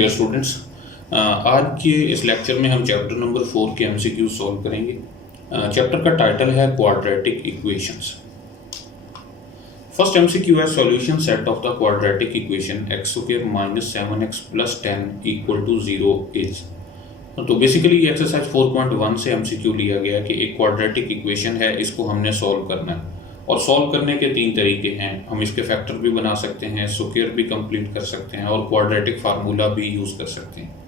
Dear students, आज के इस लेक्चर में हम चैप्टर नंबर 4 के एमसीक्यू सॉल्व करेंगे। चैप्टर का टाइटल है क्वाड्रेटिक इक्वेशंस। फर्स्ट एमसीक्यू है solution set of the quadratic equation x square minus 7x plus 10 equal to 0 is. तो बेसिकली ये एक्सरसाइज 4.1 से एमसीक्यू लिया गया है कि एक क्वाड्रेटिक इक्वेशन है, इसको हमने सॉल्व करना है और सॉल्व करने के 3 तरीके हैं। हम इसके फैक्टर भी बना सकते हैं, स्क्वायर भी कंप्लीट कर सकते हैं और क्वाड्रेटिक फार्मूला भी यूज़ कर सकते हैं।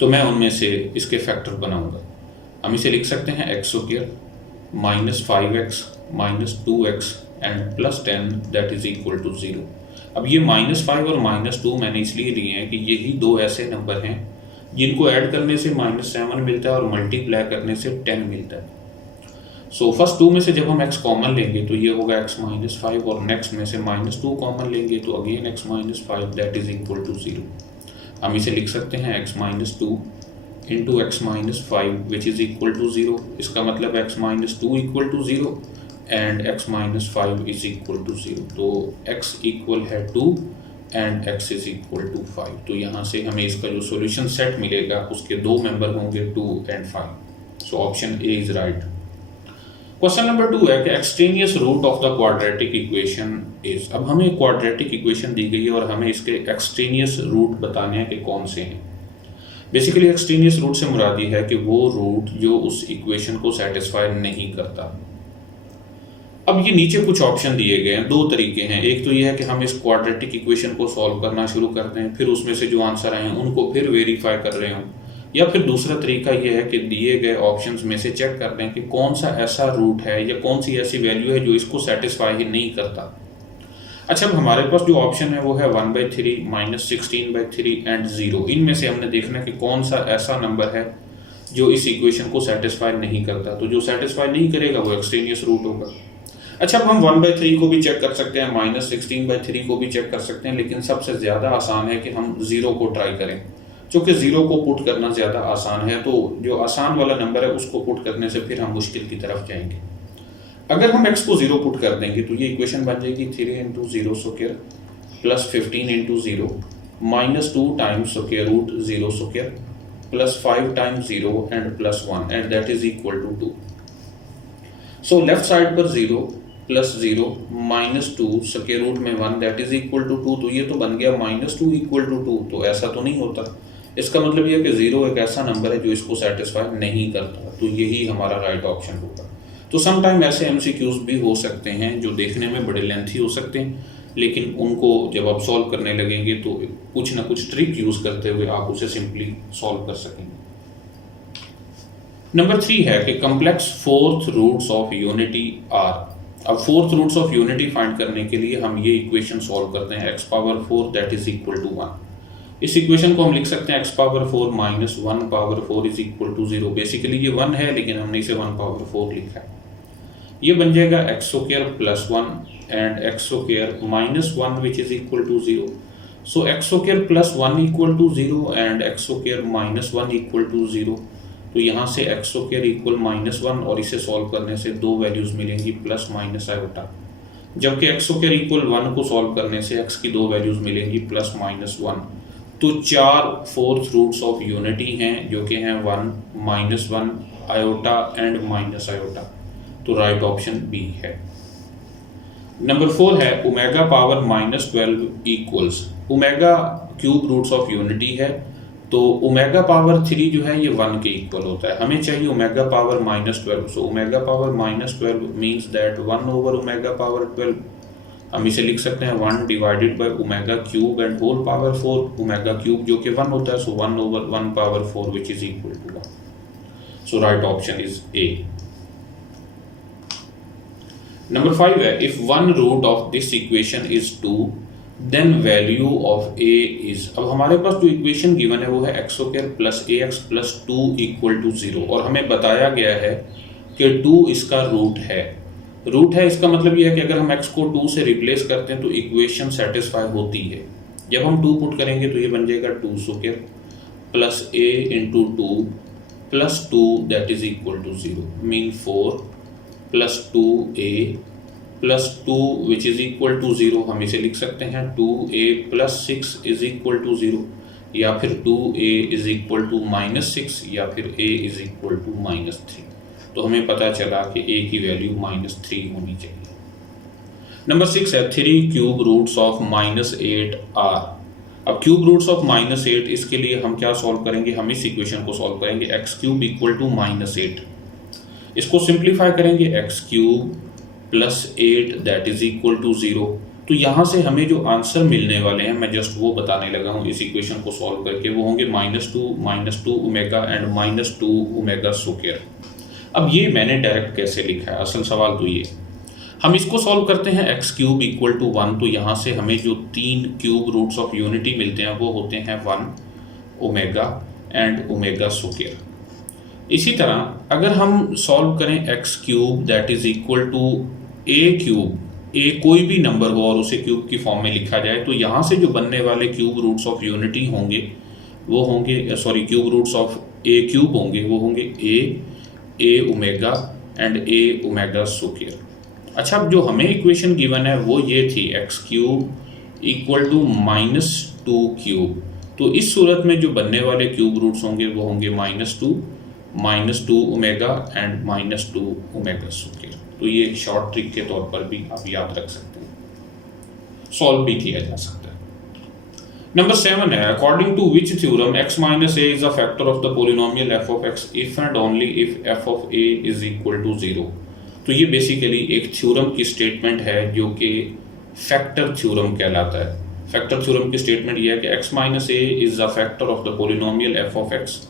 तो मैं उनमें से इसके फैक्टर बनाऊंगा। हम इसे लिख सकते हैं x square minus 5x minus 2x and plus 10 that is equal to 0। अब ये -5 और -2 मैंने इसलिए लिए हैं कि यही दो ऐसे नंबर हैं जिनको ऐड करने से -7 मिलता है और मल्टीप्लाई करने से 10 मिलता है। सो फर्स्ट 2 में से जब हम x कॉमन लेंगे तो ये होगा x माइनस 5 और नेक्स्ट में से -2 कॉमन लेंगे तो again x minus 5 that is equal to 0। हम इसे लिख सकते हैं x minus 2 into x minus 5 which is equal to 0। इसका मतलब x minus 2 equal to 0 and x minus 5 is equal to 0। तो x इक्वल है 2 and x is equal to 5। तो यहाँ से हमें इसका जो सॉल्यूशन सेट मिलेगा उसके दो मेंबर होंगे 2 and 5। So option a is right. Question number 2 है कि extraneous root of the quadratic equation is. अब हमें क्वाड्रेटिक इक्वेशन दी गई है और हमें इसके एक्सट्रेनियस रूट बताने हैं कि कौन से हैं। बेसिकली एक्सट्रेनियस रूट से मुरादी है कि वो रूट जो उस इक्वेशन को सेटिस्फाई नहीं करता। अब ये नीचे कुछ ऑप्शन दिए गए हैं, दो तरीके हैं। एक तो ये है कि हम इस क्वाड्रेटिक इक्वेशन को सॉल्व करना शुरू करते हैं, फिर उसमें से जो आंसर आए हैं उनको फिर वेरीफाई कर रहे हों, या फिर दूसरा तरीका ये है कि दिए गए ऑप्शंस में से चेक कर लें कि कौन सा ऐसा रूट है या कौन सी ऐसी वैल्यू है जो इसको सेटिस्फाई ही नहीं करता। अच्छा, अब हमारे पास जो ऑप्शन है वो है 1/3 माइनस 16/3 एंड 0। इनमें से हमने देखना है कि कौन सा ऐसा नंबर है जो इस इक्वेशन को सेटिस्फाई नहीं करता। तो जो सेटिस्फाई नहीं करेगा वो एक्सट्रेनियस रूट होगा। अच्छा, अब हम 1/3 को भी चेक कर सकते हैं, माइनस 16/3 को भी चेक कर सकते हैं, लेकिन सबसे ज़्यादा आसान है कि हम 0 को ट्राई करें। क्योंकि 0 को पुट करना ज़्यादा आसान है, तो जो आसान वाला नंबर है उसको पुट करने से फिर हम मुश्किल की तरफ जाएंगे। अगर हम x को 0 पुट कर देंगे तो ये इक्वेशन बन जाएगी 3 into 0 square plus 15 into 0 minus 2 times square root 0 square plus 5 times 0 and plus 1 and that is equal to 2। So left side पर 0 प्लस 0 माइनस 2 स्क्वायर रूट में 1 दैट इज इक्वल टू 2। तो ये तो बन गया -2 इक्वल टू 2। तो ऐसा तो नहीं होता। इसका मतलब यह कि 0 एक ऐसा नंबर है जो इसको सेटिस्फाई नहीं करता। तो यही हमारा राइट ऑप्शन होगा। तो सम टाइम ऐसे एमसीक्यूज भी हो सकते हैं जो देखने में बड़े लेंथी हो सकते हैं, लेकिन उनको जब आप सॉल्व करने लगेंगे तो कुछ ना कुछ ट्रिक यूज करते हुए आप उसे सिंपली सॉल्व कर सकेंगे। नंबर 3 है कि complex fourth roots of unity are. अब fourth roots of unity find करने के लिए हम ये इक्वेशन सॉल्व करते हैं x power 4 that is equal to 1। इस इक्वेशन को हम लिख सकते हैं x power 4 minus 1 power 4 is equal to 0। Basically ये 1 है लेकिन हमने इसे 1 पावर 4 लिखा है। ये बन जाएगा x square plus 1 and x square minus 1 which is equal to 0। So x square plus 1 equal to 0 and x square minus 1 equal to 0। तो यहाँ से x स्क्वायर इक्वल -1 और इसे सॉल्व करने से दो वैल्यूज मिलेंगी प्लस माइनस आयोटा, जबकि x स्क्वायर इक्वल 1 को सॉल्व करने से x की दो वैल्यूज मिलेंगी प्लस -1। तो 4 फोर्थ रूट्स ऑफ यूनिटी हैं जो कि हैं 1 -1 आयोटा एंड माइनस आयोटा। तो राइट ऑप्शन बी है। नंबर 4 है omega power -12 equals. Omega cube roots of unity है, तो ओमेगा पावर 3 जो है ये 1 के इक्वल होता है। हमें चाहिए omega power -12। So omega power -12 means that 1 over omega power 12। हम इसे लिख सकते हैं 1 divided by omega cube and whole power 4। Omega cube जो कि 1 होता है, so 1 over 1 power 4 which is equal to 1। So right option is A. Number 5 है if one root of this equation is 2 then value of A is. अब हमारे पास जो equation given है वो है x square plus ax plus 2 equal to 0 और हमें बताया गया है कि 2 इसका रूट है। रूट है इसका मतलब यह है कि अगर हम x को 2 से रिप्लेस करते हैं तो इक्वेशन सेटिस्फाई होती है। जब हम 2 पुट करेंगे तो ये बन जाएगा 2 square plus a into 2 plus 2 that is equal to 0 mean 4 plus 2a plus 2 which is equal to 0। हम इसे लिख सकते हैं 2a plus 6 is equal to 0। या फिर 2a इज इक्वल टू -6 या फिर a इज इक्वल टू -3। तो हमें पता चला कि a की वैल्यू -3 होनी चाहिए। नंबर 6 है 3 क्यूब रूट्स ऑफ -8 आर। अब क्यूब रूट्स ऑफ -8, इसके लिए हम क्या सॉल्व करेंगे, हम इस इक्वेशन को सॉल्व करेंगे x क्यूब इक्वल टू -8। इसको सिंप्लीफाई करेंगे x cube plus 8 that is equal to 0। तो यहाँ से हमें जो आंसर मिलने वाले हैं मैं जस्ट वो बताने लगा हूँ इस इक्वेशन को सॉल्व करके, वो होंगे -2 ओमेगा एंड -2 ओमेगा स्क्वायर। अब ये मैंने डायरेक्ट कैसे लिखा है, असल सवाल तो ये, हम इसको सॉल्व करते हैं x क्यूब इक्वल टू 1। तो यहाँ से हमें जो 3 क्यूब रूट्स ऑफ यूनिटी मिलते हैं वो होते हैं 1 ओमेगा एंड ओमेगा स्क्वायर। इसी तरह अगर हम सॉल्व करें x cube that is equal to a cube, a कोई भी नंबर हो और उसे क्यूब की फॉर्म में लिखा जाए, तो यहाँ से जो बनने वाले क्यूब रूट्स ऑफ यूनिटी होंगे वो होंगे, cube roots of a cube होंगे वो होंगे a omega and a omega square. अच्छा, अब जो हमें इक्वेशन गिवन है वो ये थी x cube equal to -2 cube. तो इस सूरत में जो बनने वाले क्यूब रूट्स होंगे वो होंगे -2 ओमेगा एंड -2 ओमेगा स्क्वायर। तो ये एक शॉर्ट ट्रिक के तौर पर भी आप याद रख सकते हैं, सॉल्व भी किया जा सकता है। नंबर 7 है according to which theorem x minus a is a factor of the polynomial f of x if and only if f of a is equal to 0। तो ये बेसिकली एक थ्योरम की स्टेटमेंट है जो कि फैक्टर थ्योरम कहलाता है। Factor theorem की स्टेटमेंट ये है कि x minus a is a factor of the polynomial f of x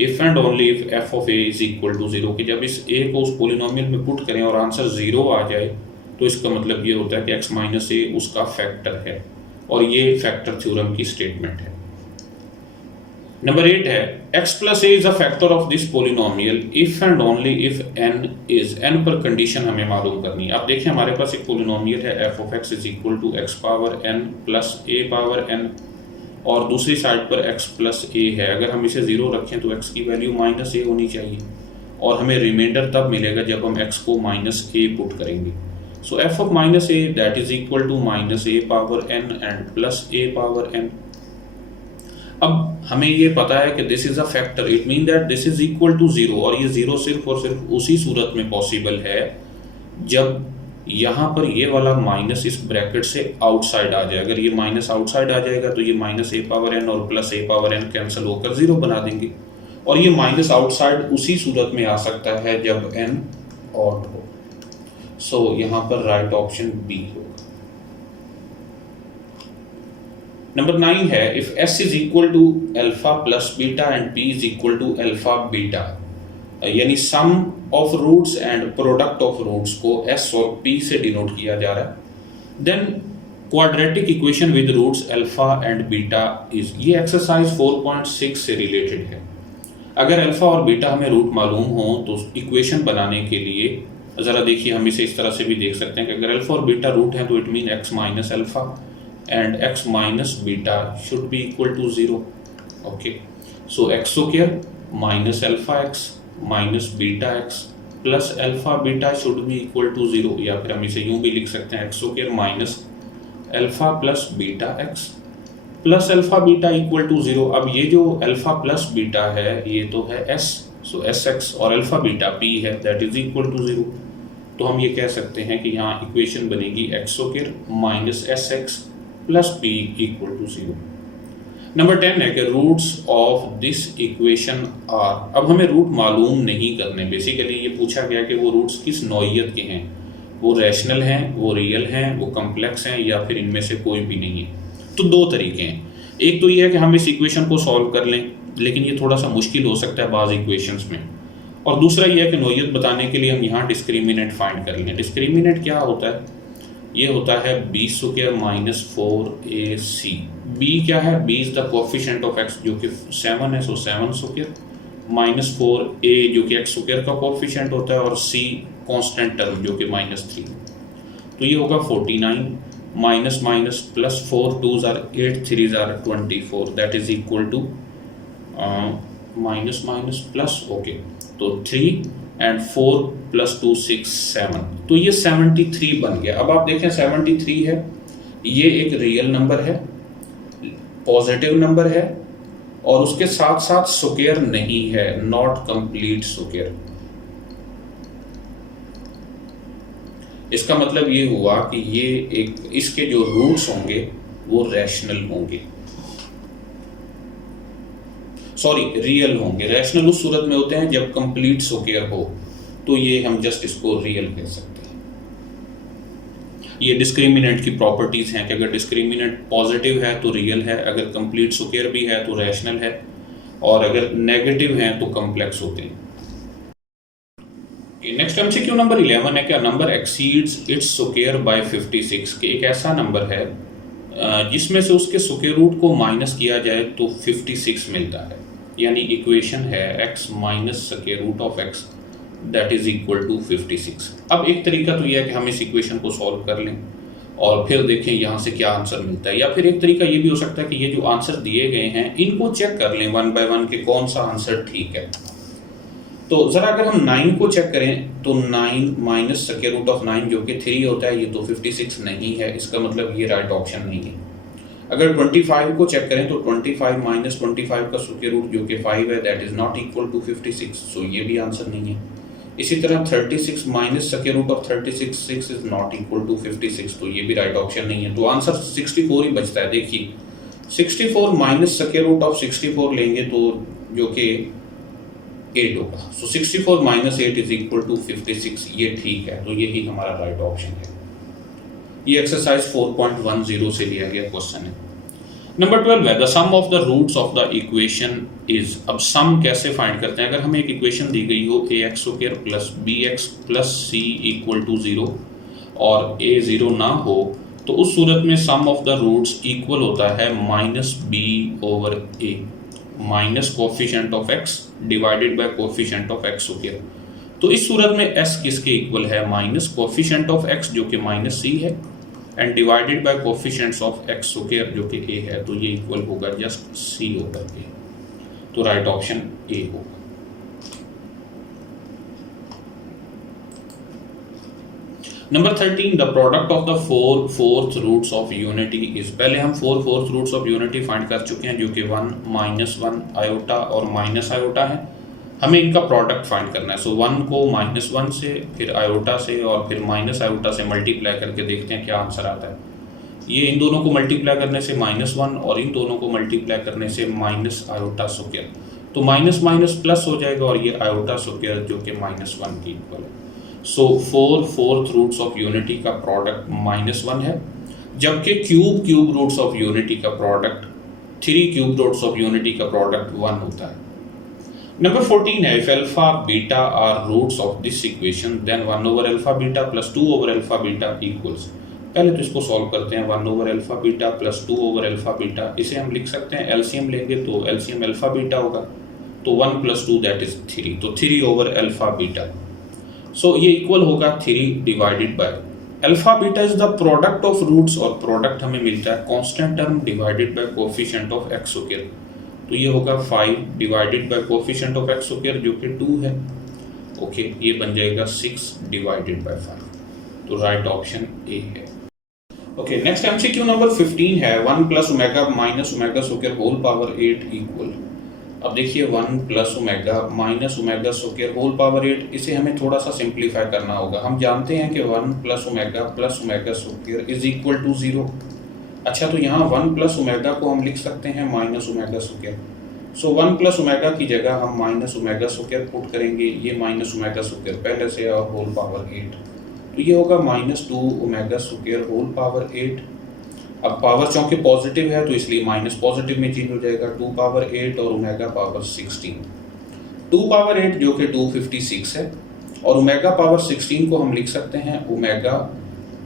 if and only if f of a is equal to 0। कि जब इस a को उस पोलिनोमियल में पुट करें और आंसर 0 आ जाए तो इसका मतलब ये होता है कि x माइनस a उसका फैक्टर है, और ये फैक्टर थ्योरम की स्टेटमेंट है। नंबर 8 है x plus a is a factor of this polynomial if and only if n is, n पर कंडीशन हमें मालूम करनी है। अब देखिए हमारे पास एक पोलिनोमियल है f of x is equal to x power n plus a power n, और दूसरी साइड पर x प्लस a है। अगर हम इसे 0 रखें तो x की वैल्यू -a होनी चाहिए, और हमें रिमाइंडर तब मिलेगा जब हम x को -a पुट करेंगे। So f of -a that is equal to -a power n and plus a power n। अब हमें ये पता है कि this is a factor, it mean that this is equal to 0, और ये 0 सिर्फ और सिर्फ उसी सूरत में पॉसिबल है जब यहाँ पर ये वाला माइनस इस ब्रैकेट से आउटसाइड आ जाए। अगर ये माइनस आउटसाइड आ जाएगा तो ये -a पावर n और plus a power n cancel होकर 0 बना देंगे, और ये माइनस आउटसाइड उसी सूरत में आ सकता है जब n ऑड हो। सो यहाँ पर राइट ऑप्शन बी होगा। नंबर 9 है if s is equal to alpha plus beta and p is equal to alpha beta, यानी sum of roots and product of roots को s और p से denote किया जा रहा है, then quadratic equation with roots alpha and beta is. ये exercise 4.6 से रिलेटेड है। अगर अल्फा और बीटा हमें रूट मालूम हो तो इक्वेशन बनाने के लिए ज़रा देखिए, हम इसे इस तरह से भी देख सकते हैं कि अगर अल्फा और बीटा रूट हैं तो it mean x minus alpha and x minus beta should be equal to 0. Okay, so x square minus alpha x minus beta x plus alpha beta should be equal to 0, या फिर हम इसे यूं भी लिख सकते हैं x square minus alpha plus beta x plus alpha beta equal to 0। अब ये जो alpha plus beta है ये तो है s, so sx, और alpha beta p है that is equal to 0। तो हम ये कह सकते हैं कि यहाँ इक्वेशन बनेगी x square minus sx plus p equal to 0। Number 10 है कि roots of this equation are. अब हमें रूट मालूम नहीं करने, बेसिकली ये पूछा गया कि वो रूट्स किस नौइयत के हैं, वो रैशनल हैं, वो रियल हैं, वो कम्प्लेक्स हैं, या फिर इनमें से कोई भी नहीं है। तो दो तरीके हैं, एक तो ये है कि हम इस इक्वेशन को सॉल्व कर लें, लेकिन ये थोड़ा सा मुश्किल हो सकता है बाज़ इक्वेशंस में, और दूसरा ये है कि नौइयत बताने के लिए हम यहाँ डिस्क्रिमिनेंट फाइंड कर लें। डिस्क्रिमिनेंट क्या होता है, ये होता है b square minus 4ac। b क्या है, b is the coefficient of x जो कि 7 है, सो 7 स्क्वायर माइनस 4a जो कि x स्क्वायर का कोएफिशिएंट होता है, और c कांस्टेंट टर्म जो कि -3। तो ये होगा 49 minus minus plus 4 2s are 8 3s are 24 that is equal to minus minus plus, okay, तो 3 एंड 4 प्लस 2 6 7, तो ये 73 बन गया। अब आप देखें 73 है, ये एक रियल नंबर है, पॉजिटिव नंबर है, और उसके साथ साथ स्क्वायर नहीं है, नॉट कंप्लीट स्क्वायर। इसका मतलब ये हुआ कि ये इसके जो रूट्स होंगे वो रैशनल होंगे, सॉरी रियल होंगे। रैशनल उस सूरत में होते हैं जब कंप्लीट स्क्वायर हो, तो ये हम जस्ट इसको रियल कह सकते हैं। ये डिस्क्रिमिनेंट की प्रॉपर्टीज हैं कि अगर डिस्क्रिमिनेंट पॉजिटिव है तो रियल है, अगर कंप्लीट स्क्वायर भी है तो रैशनल है, और अगर नेगेटिव है तो कॉम्प्लेक्स होते हैं। नेक्स्ट एमसीक्यू नंबर 11 है, क्या number exceeds its square by 56, कि एक ऐसा नंबर है जिसमें से उसके स्क्वायर रूट को माइनस किया जाए तो 56 मिलता है। यानी इक्वेशन है x minus square root of x that is equal to 56। अब एक तरीका तो यह है कि हम इस इक्वेशन को सॉल्व कर लें और फिर देखें यहाँ से क्या आंसर मिलता है, या फिर एक तरीका ये भी हो सकता है कि ये जो आंसर दिए गए हैं इनको चेक कर लें वन बाय वन के कौन सा आंसर ठीक है। तो ज़रा अगर हम 9 को चेक करें तो 9 माइनस स्क्वायर रूट ऑफ 9 जो कि 3 होता है, ये तो 56 नहीं है, इसका मतलब ये राइट ऑप्शन नहीं है। अगर 25 को चेक करें तो 25 माइनस 25 का स्क्वायर रूट जो कि 5 है that is not equal to 56, so ये भी आंसर नहीं है। इसी तरह 36 minus square root of 36 6 is not equal to 56, तो ये भी राइट ऑप्शन नहीं है। तो आंसर 64 ही बचता है। देखिए 64 माइनस स्क्वायर रूट ऑफ 64 लेंगे तो जो कि 8 होगा, सो 64 माइनस 8 इज इक्वल टू 56, ये ठीक है। तो यही हमारा राइट ऑप्शन है। ये एक्सरसाइज 4.10 से लिया गया क्वेश्चन है। नंबर 12 है the sum of the roots of the equation is. अब सम कैसे फाइंड करते हैं? अगर हमें एक इक्वेशन दी गई हो ax square plus bx plus c equal to 0 और a 0 ना हो, तो उस सूरत में सम ऑफ द रूट्स इक्वल होता है minus b over a, minus coefficient of x divided by coefficient of x square. तो इस सूरत में s किसके इक्वल है? माइनस कोफिशिएंट ऑफ x जो कि माइनस c है and divided by coefficients of x square जो कि a है, तो ये इक्वल होगा जस्ट c ओवर a। तो राइट ऑप्शन a होगा। Number 13 the product of the 4 fourth roots of unity is. पहले हम 4 fourth roots of unity find कर चुके हैं जो कि 1 माइनस 1 आयोटा और माइनस आयोटा है। हमें इनका प्रोडक्ट फाइंड करना है। सो 1 को माइनस 1 से, फिर आयोटा से और फिर माइनस आयोटा से मल्टीप्लाई करके देखते हैं क्या आंसर आता है। ये इन दोनों को मल्टीप्लाई करने से -1 और इन दोनों को मल्टीप्लाई करने से माइनस आयोटा स्क्वायर, तो माइनस माइनस प्लस हो जाएगा और ये आयोटा स्क्वायर जो कि -1 की इक्वल है। So 4 fourth roots of unity का प्रोडक्ट -1 है, जबकि क्यूब रूट्स ऑफ यूनिटी का product 3 cube roots of unity का प्रोडक्ट 1 होता है। नंबर 14 है if alpha beta are roots of this equation then 1 over alpha beta plus 2 over alpha beta equals. पहले तो इसको सॉल्व करते हैं। 1 over alpha beta plus 2 over alpha beta, इसे हम लिख सकते हैं एलसीएम लेंगे तो एलसीएम अल्फा बीटा होगा, तो 1 प्लस 2 दैट इज 3, तो 3 ओवर अल्फा बीटा। सो ये इक्वल होगा 3 divided by alpha beta is the product of roots, और प्रोडक्ट हमें मिलता है constant term divided by coefficient of x square, तो ये होगा 5 divided by coefficient of x square जो कि 2 है। ओके, ये बन जाएगा 6 डिवाइडेड बाय 5, तो राइट ऑप्शन ए है। ओके, नेक्स्ट एमसीक्यू नंबर 15 है 1 plus omega minus omega square whole power 8 equal. अब देखिए 1 plus omega minus omega square whole power 8, इसे हमें थोड़ा सा सिंप्लीफाई करना होगा। हम जानते हैं कि 1 plus omega square is equal to 0। अच्छा, तो यहाँ 1 प्लस ओमेगा को हम लिख सकते हैं माइनस ओमेगा स्क्वायर। सो 1 प्लस ओमेगा की जगह हम माइनस ओमेगा स्क्वायर पुट करेंगे, ये माइनस ओमेगा स्क्वायर पहले से और होल पावर 8, तो ये होगा -2 ओमेगा स्क्वायर होल पावर 8। अब पावर चूंकि पॉजिटिव है तो इसलिए माइनस पॉजिटिव में चेंज हो जाएगा, 2 पावर 8 और ओमेगा पावर 16। 2 पावर 8 जो कि 256 है, और ओमेगा पावर 16 को हम लिख सकते हैं ओमेगा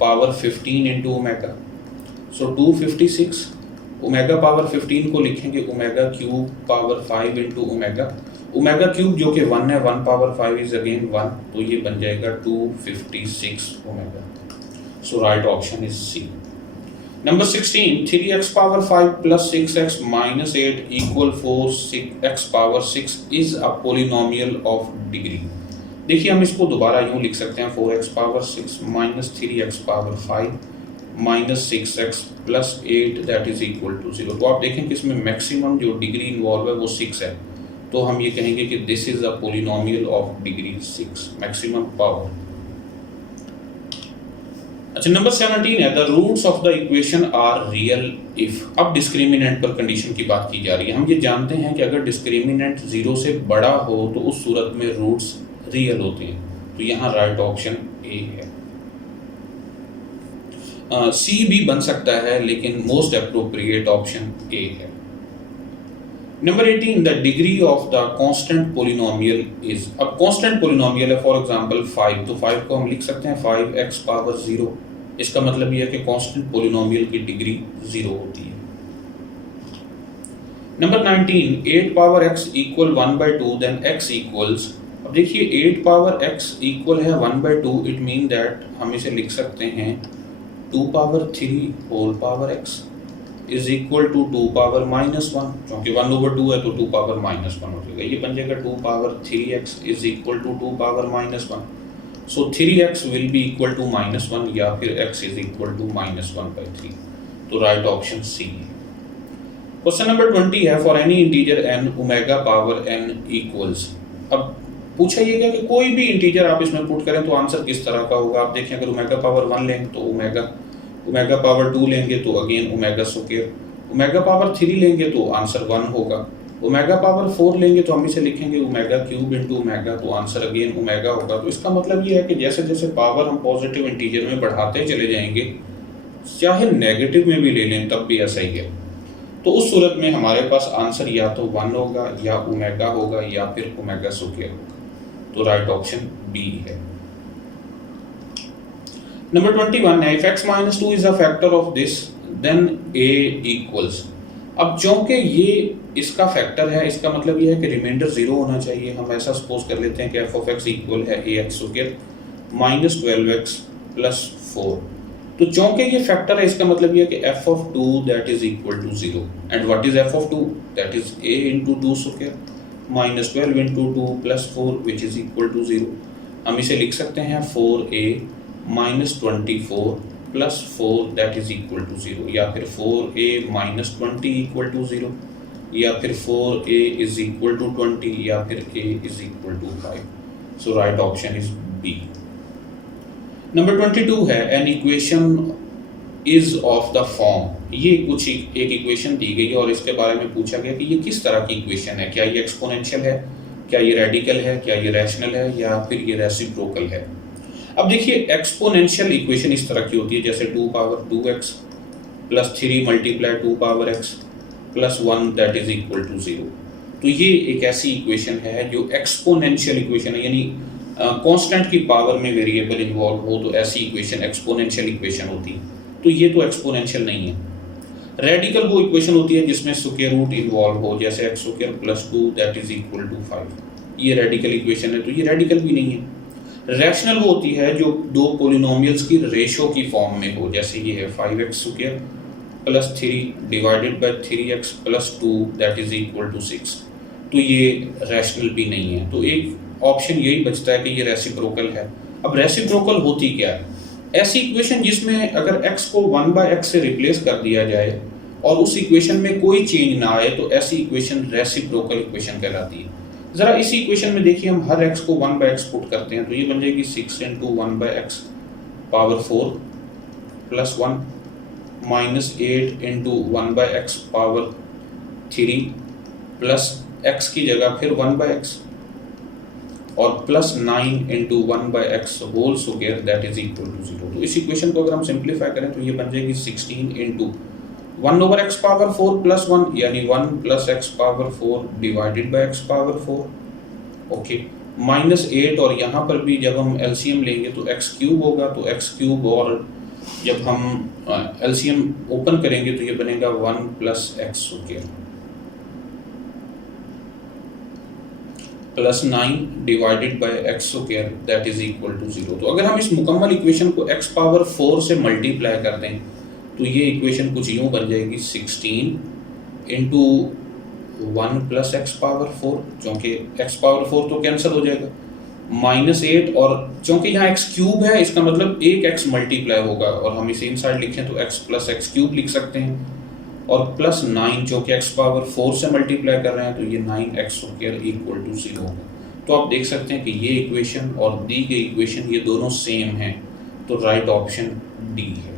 पावर 15 इंटू ओमेगा, सो 256। ओमेगा पावर 15 को लिखेंगे omega cube power 5 into omega, omega cube जो कि 1 है, 1 पावर 5 इज अगेन 1, तो ये बन जाएगा 256 omega. So right option is C. Number 16 3x power 5 plus 6x minus 8 equal 4x power 6 is a polynomial of degree. देखिए हम इसको दोबारा यूं लिख सकते हैं 4x power 6 minus 3x power 5 minus 6x plus 8 that is equal to 0। तो आप देखें कि इसमें मैक्सिमम जो डिग्री इन्वॉल्व है वो 6 है, तो हम ये कहेंगे कि this is a polynomial of degree 6, maximum power. अच्छा, नंबर 17 है the roots of the equation are real if. अब डिस्क्रिमिनेंट पर कंडीशन की बात की जा रही है। हम ये जानते हैं कि अगर डिस्क्रिमिनेंट 0 से बड़ा हो तो उस सूरत में रूट्स रियल होते हैं, तो यहाँ राइट ऑप्शन ए है। सी भी बन सकता है, लेकिन मोस्ट अप्रोप्रिएट ऑप्शन ए है। Number 18 the degree of the constant polynomial is. अब कांस्टेंट पोलिनोमियल है फॉर एग्जांपल 5, तो 5 को हम लिख सकते हैं 5x पावर 0। इसका मतलब यह है कि कांस्टेंट पोलिनोमियल की डिग्री 0 होती है। Number 19 8 power x equal 1/2 then x equals. अब देखिए 8 पावर x इक्वल है 1/2, इट मीन दैट हम इसे लिख सकते हैं 2 power 3 whole power x is equal to 2 power -1, क्योंकि 1/2 है तो 2 पावर -1 हो जाएगा। ये बन जाएगा 2 power 3x is equal to 2 power -1। So 3x will be equal to -1 या फिर x इज इक्वल टू -1/3। तो राइट ऑप्शन सी है। क्वेश्चन नंबर 20 है for any integer n omega power n equals. अब पूछा ये गया कि कोई भी इंटीजर आप इसमें पुट करें तो आंसर किस तरह का होगा। आप देखें, अगर ओमेगा पावर 1 लेंगे तो ओमेगा पावर 2 लेंगे तो again omega square, omega power 3 लेंगे तो आंसर 1 होगा, ओमेगा पावर 4 लेंगे तो हम इसे लिखेंगे ओमेगा क्यूब इंटू ओमेगा, तो आंसर अगेन ओमेगा होगा। तो इसका मतलब ये है कि जैसे जैसे पावर हम पॉजिटिव इंटीजर में बढ़ाते चले जाएंगे, चाहे नेगेटिव में भी ले लें तब भी ऐसा ही है। तो उस सूरत में हमारे पास आंसर या तो 1 होगा या ओमेगा होगा या फिर ओमेगा स्क्वायर होगा। तो राइट ऑप्शन बी है। नंबर 21 है if x minus 2 is a factor of this then a equals। अब चूंकि ये इसका फैक्टर है, इसका मतलब ये है कि रिमाइंडर 0 होना चाहिए। हम ऐसा सपोज कर लेते हैं कि f of x इक्वल है ax square minus 12x plus 4। तो चूंकि ये फैक्टर है, इसका मतलब ये है कि f of 2 that is equal to 0 and what is f of 2 that is a into 2 square minus 12 into 2 plus 4 which is equal to 0। हम इसे लिख सकते हैं 4a minus 24 plus 4 that is equal to 0, या फिर 4a माइनस 20 इक्वल टू 0, या फिर 4a is equal to 20, या फिर a is equal to 5। So right option is B. Number 22 है an equation is of the form. ये कुछ एक इक्वेशन दी गई है और इसके बारे में पूछा गया कि ये किस तरह की इक्वेशन है। क्या ये एक्सपोनेंशियल है, क्या ये रेडिकल है, क्या ये रैशनल है, या फिर ये रेसिप्रोकल है। अब देखिए एक्सपोनेंशियल इक्वेशन इस तरह की होती है जैसे 2 power 2x plus 3 multiply 2 power x plus 1 that is equal to 0। तो ये एक ऐसी इक्वेशन है जो एक्सपोनेंशियल इक्वेशन है, यानी कांस्टेंट की पावर में वेरिएबल इन्वॉल्व हो तो ऐसी इक्वेशन एक्सपोनेंशियल इक्वेशन होती है। तो ये तो एक्सपोनेंशियल नहीं है। रेडिकल वो इक्वेशन होती है जिसमें स्क्वायर रूट इन्वॉल्व हो, जैसे x square plus 2 that is equal to 5। ये रेडिकल इक्वेशन है, तो ये रेडिकल भी नहीं है। रैशनल वो होती है जो दो पोलिनोमियल्स की रेशो की फॉर्म में हो, जैसे ये है 5x square plus 3 divided by 3x plus 2 that is equal to 6। तो ये रैशनल भी नहीं है। तो एक ऑप्शन यही बचता है कि ये रेसिप्रोकल है। अब रेसिप्रोकल होती क्या है? ऐसी इक्वेशन जिसमें अगर x को 1/x से रिप्लेस कर दिया जाए और उस इक्वेशन में कोई चेंज ना आए तो ऐसी इक्वेशन रेसिप्रोकल इक्वेशन कहलाती है। जरा इसी इक्वेशन में देखिए, हम हर x को 1/x पुट करते हैं तो ये बन जाएगी 6 into 1/x power 4 plus 1 minus 8 into 1/x power 3 plus x की जगह फिर 1/x और plus 9 into 1/x whole square that is equal to 0। तो इस इक्वेशन को अगर हम सिंप्लीफाई करें तो ये बन जाएगी 16 इंटू 1/x पावर 4 प्लस 1 यानी 1 plus x power 4 divided by x power 4 okay minus 8, और यहाँ पर भी जब हम एलसीएम लेंगे तो x क्यूब होगा, तो x क्यूब और जब हम एलसीएम ओपन करेंगे तो ये बनेगा 1 plus x square plus 9 divided by x square that is equal to 0। तो अगर हम इस मुकम्मल इक्वेशन को x पावर 4 से मल्टीप्लाई कर दें तो ये इक्वेशन कुछ यूं बन जाएगी 16 इंटू 1 प्लस एक्स पावर 4, क्योंकि x पावर 4 तो कैंसिल हो जाएगा, -8 और चूंकि यहाँ x क्यूब है इसका मतलब एक x मल्टीप्लाई होगा और हम इसे इनसाइड लिखें तो x प्लस एक्स क्यूब लिख सकते हैं और +9 जो कि x पावर 4 से मल्टीप्लाई कर रहे हैं तो ये 9x स्क्वायर इक्वल टू 0 होगा। तो आप देख सकते हैं कि ये इक्वेशन और दी गई इक्वेशन ये दोनों सेम हैं, तो राइट ऑप्शन डी है।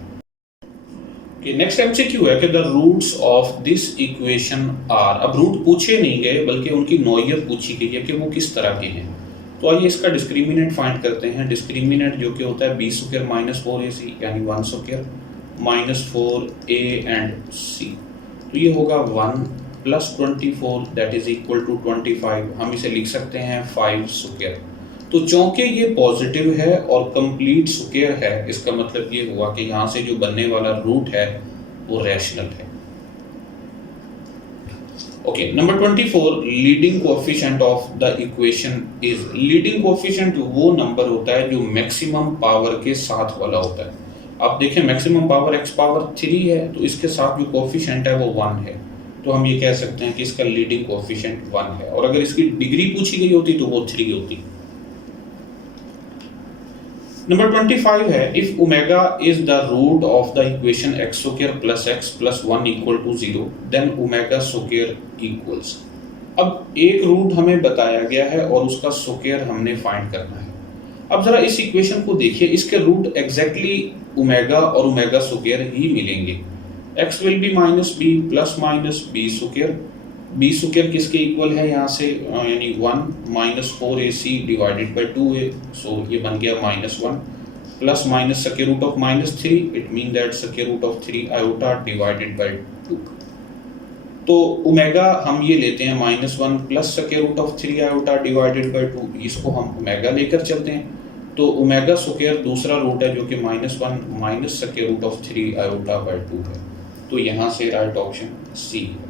नेक्स्ट एमसीक्यू है कि the roots of this equation are. अब रूट पूछे नहीं गए बल्कि उनकी नौइयत पूछी गई है कि वो किस तरह के हैं। तो आइए इसका डिस्क्रिमिनेंट फाइंड करते हैं। डिस्क्रिमिनेंट जो कि होता है b स्क्वायर माइनस 4ac यानी 1 square minus 4a and c। तो ये होगा 1 plus 24 that is equal to 25। हम इसे लिख सकते हैं 5 स्क्वायर। तो चूंकि ये पॉजिटिव है और कंप्लीट स्क्वायर है इसका मतलब ये हुआ कि यहाँ से जो बनने वाला रूट है वो रैशनल है। Okay, number 24 leading coefficient of the equation is. Leading coefficient वो नंबर होता है जो मैक्सिमम पावर के साथ वाला होता है। आप देखें मैक्सिमम पावर x पावर 3 है तो इसके साथ जो कोएफिशिएंट है वो 1 है, तो हम ये कह सकते हैं कि इसका लीडिंग कोएफिशिएंट 1 है। और अगर इसकी डिग्री पूछी गई होती तो वो 3 होती। नंबर 25 है if omega is the root of the equation x square plus x plus 1 equal to 0 then omega square equals. अब एक रूट हमें बताया गया है और उसका स्क्वायर हमने फाइंड करना है। अब जरा इस इक्वेशन को देखिए, इसके रूट एग्जैक्टली ओमेगा और ओमेगा स्क्वायर ही मिलेंगे। x will be minus b plus minus b square. B square किसके इक्वल है यहाँ से यानी 1 minus 4ac divided by 2a, सो ये बन गया -1 plus minus square root of -3 it mean that square root of 3 iota divided by 2। तो omega हम ये लेते हैं -1 plus square root of 3 iota divided by 2, इसको हम ओमेगा लेकर चलते हैं। तो ओमेगा स्क्वायर दूसरा रूट है जो कि -1 minus square root of 3 iota by 2 है। तो यहाँ से राइट ऑप्शन सी है।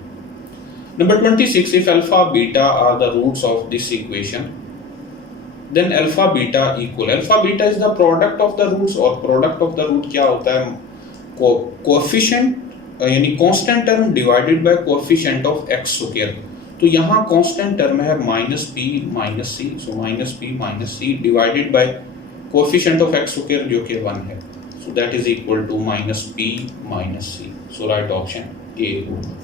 Number 26, if alpha beta are the roots of this equation, then alpha beta equal. Alpha beta is the product of the roots और product of the root क्या होता है? Coefficient यानी constant term divided by coefficient of x square. तो यहाँ constant term है -b minus c, so -b minus c divided by coefficient of x square जो कि 1 है, so that is equal to -b minus c. So right option A होगा।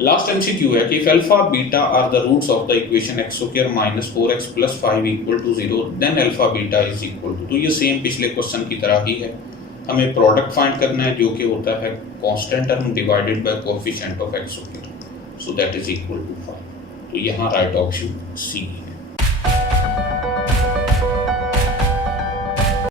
Last MCQ है कि if alpha beta are the roots of the equation x square minus 4x plus 5 equal to 0 then alpha beta is equal to. तो ये same पिछले question की तरह ही है, हमें प्रोडक्ट फाइंड करना है जो कि होता है constant term divided by coefficient of x square, so that is equal to 5। तो यहाँ राइट ऑप्शन सी है।